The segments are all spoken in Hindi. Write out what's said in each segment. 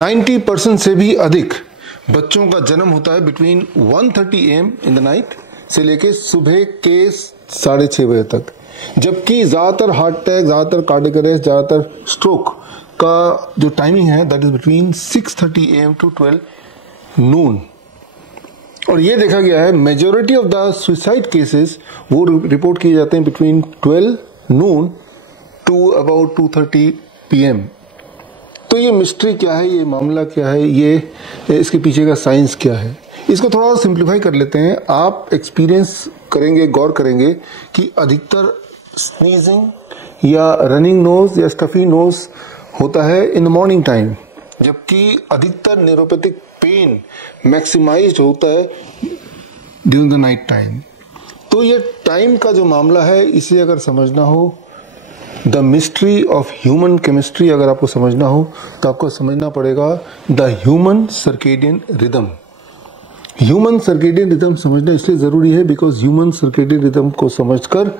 90% से भी अधिक बच्चों का जन्म होता है between 1:30 AM in the night से लेके सुबह के 6:30 बजे तक, जबकि ज्यादातर हार्ट अटैक, ज्यादातर कार्डियक अरेस्ट, ज्यादातर स्ट्रोक का जो टाइमिंग है that is between 6:30 AM to 12 noon। और ये देखा गया है majority of the suicide cases वो रिपोर्ट किए जाते हैं between 12 noon to about 2:30 PM। तो ये मिस्ट्री क्या है, ये मामला क्या है, ये इसके पीछे का साइंस क्या है, इसको थोड़ा और सिंप्लीफाई कर लेते हैं। आप एक्सपीरियंस करेंगे, गौर करेंगे कि अधिकतर स्नीजिंग या रनिंग नोज या स्टफी नोज होता है इन द मॉर्निंग टाइम, जबकि अधिकतर न्यूरोपैथिक पेन मैक्सिमाइज्ड होता है ड्यूरिंग द नाइट टाइम। तो ये टाइम का जो मामला है इसे अगर समझना हो, the mystery of human chemistry अगर आपको समझना हो तो आपको समझना पड़ेगा the human circadian rhythm. Human circadian rhythm समझना इसलिए जरूरी है बिकॉज ह्यूमन सर्केडियन रिदम को समझकर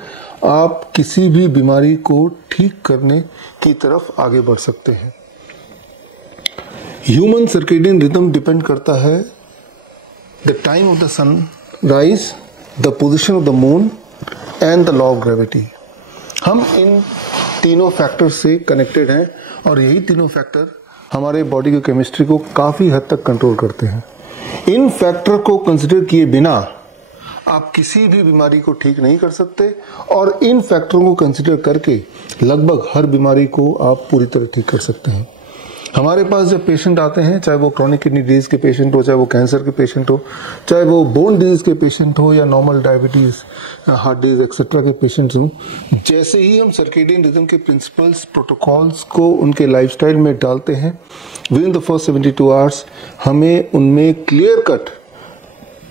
आप किसी भी बीमारी को ठीक करने की तरफ आगे बढ़ सकते हैं। ह्यूमन सर्केडियन रिदम डिपेंड करता है the time of the sun rise, the position of the moon and the law of gravity. हम इन तीनों फैक्टर से कनेक्टेड हैं और यही तीनों फैक्टर हमारे बॉडी की केमिस्ट्री को काफी हद तक कंट्रोल करते हैं। इन फैक्टर को कंसिडर किए बिना आप किसी भी बीमारी को ठीक नहीं कर सकते और इन फैक्टरों को कंसिडर करके लगभग हर बीमारी को आप पूरी तरह ठीक कर सकते हैं। हमारे पास जब पेशेंट आते हैं, चाहे वो क्रॉनिक किडनी डिजीज के पेशेंट हो, चाहे वो कैंसर के पेशेंट हो, चाहे वो बोन डिजीज के पेशेंट हो या normal diabetes, heart disease etcetera के पेशेंट्स हो, जैसे ही हम सर्केडियन रिदम के प्रिंसिपल्स, प्रोटोकॉल्स को उनके लाइफस्टाइल में डालते हैं, with in the first 72 hours हमें उनमें clear cut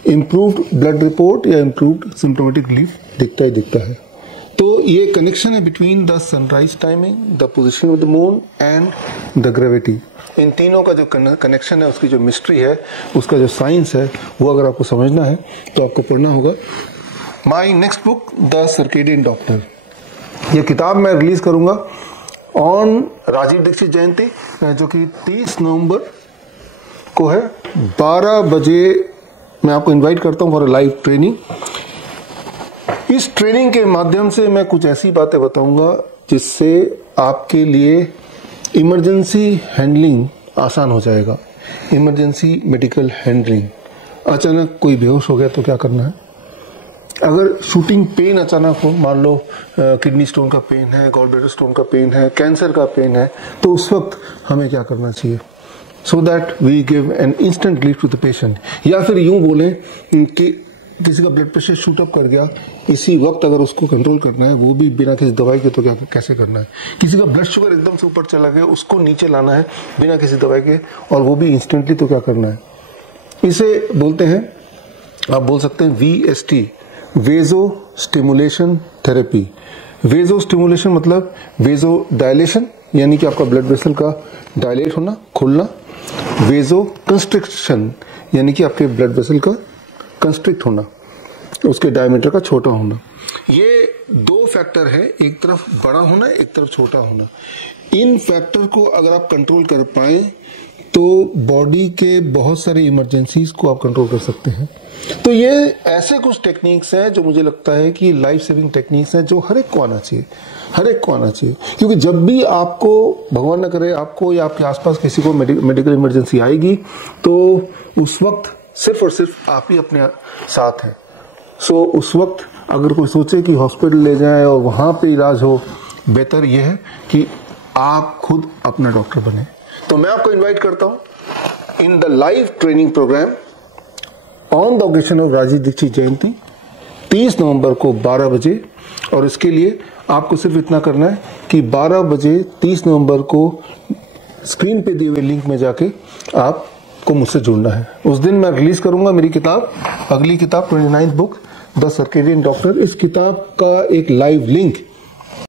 improved blood report या इम्प्रूव्ड सिम्प्टोमेटिक रिलीफ दिखता ही दिखता है। तो ये कनेक्शन है between the sunrise timing, the position of the moon and the gravity. इन तीनों का जो कनेक्शन है, उसकी जो मिस्ट्री है, उसका जो साइंस है, वो अगर आपको समझना है तो आपको पढ़ना होगा my next book the circadian doctor. ये किताब मैं रिलीज करूंगा ऑन राजीव दीक्षित जयंती, जो कि 30 नवंबर को है। 12 बजे मैं आपको इन्वाइट करता हूं फॉर अ लाइव ट्रेनिंग। इस ट्रेनिंग के माध्यम से मैं कुछ ऐसी बातें बताऊंगा जिससे आपके लिए इमरजेंसी हैंडलिंग आसान हो जाएगा। इमरजेंसी मेडिकल हैंडलिंग, अचानक कोई बेहोश हो गया तो क्या करना है, अगर शूटिंग पेन अचानक हो, मान लो किडनी स्टोन का पेन है, गॉल ब्लैडर स्टोन का पेन है, कैंसर का पेन है, तो उस वक्त हमें क्या करना चाहिए so that we give an instant relief to the patient. या फिर यूं बोले कि किसी का ब्लड प्रेशर शूट अप कर गया, इसी वक्त अगर उसको कंट्रोल करना है, वो भी बिना किसी दवाई के, तो क्या कैसे करना है। किसी का ब्लड शुगर एकदम से ऊपर चला गया, उसको नीचे लाना है बिना किसी दवाई के, और वो भी इंस्टेंटली, तो क्या करना है। इसे बोलते हैं, आप बोल सकते हैं VST, वेजो स्टिमुलेशन थेरेपी। वेजो स्टिमुलेशन मतलब वेजो डायलेशन, यानी कि आपका ब्लड वेसल का डायलेट होना, खुलना। वेजो कंस्ट्रिक्शन, यानी कि आपके ब्लड वेसल का कंस्ट्रिक्ट होना, उसके डायमीटर का छोटा होना। ये दो फैक्टर है, एक तरफ बड़ा होना, एक तरफ छोटा होना। इन फैक्टर को अगर आप कंट्रोल कर पाए तो बॉडी के बहुत सारे इमरजेंसीज को आप कंट्रोल कर सकते हैं। तो ये ऐसे कुछ टेक्निक्स हैं जो मुझे लगता है कि लाइफ सेविंग टेक्निक्स हैं, जो हर एक को आना चाहिए, हर एक को आना चाहिए। क्योंकि जब भी आपको, भगवान न करे, आपको या आपके आसपास किसी को मेडिकल इमरजेंसी आएगी, तो उस वक्त सिर्फ और सिर्फ आप ही अपने साथ हैं। सो उस वक्त अगर कोई सोचे कि हॉस्पिटल ले जाए और वहां पे इलाज हो, बेहतर यह है कि आप खुद अपना डॉक्टर बने। तो मैं आपको इनवाइट करता हूं in the live training program on the occasion of Rajiv Dixit Jayanti, 30 नवंबर को 12 बजे। और इसके लिए आपको सिर्फ इतना करना है कि 12 बजे 30 नवंबर को स्क्रीन पे दिए हुए लिंक में जाके आपको मुझसे जुड़ना है। उस दिन मैं रिलीज करूंगा मेरी किताब, अगली किताब 29th book the circadian doctor. इस किताब का एक लाइव लिंक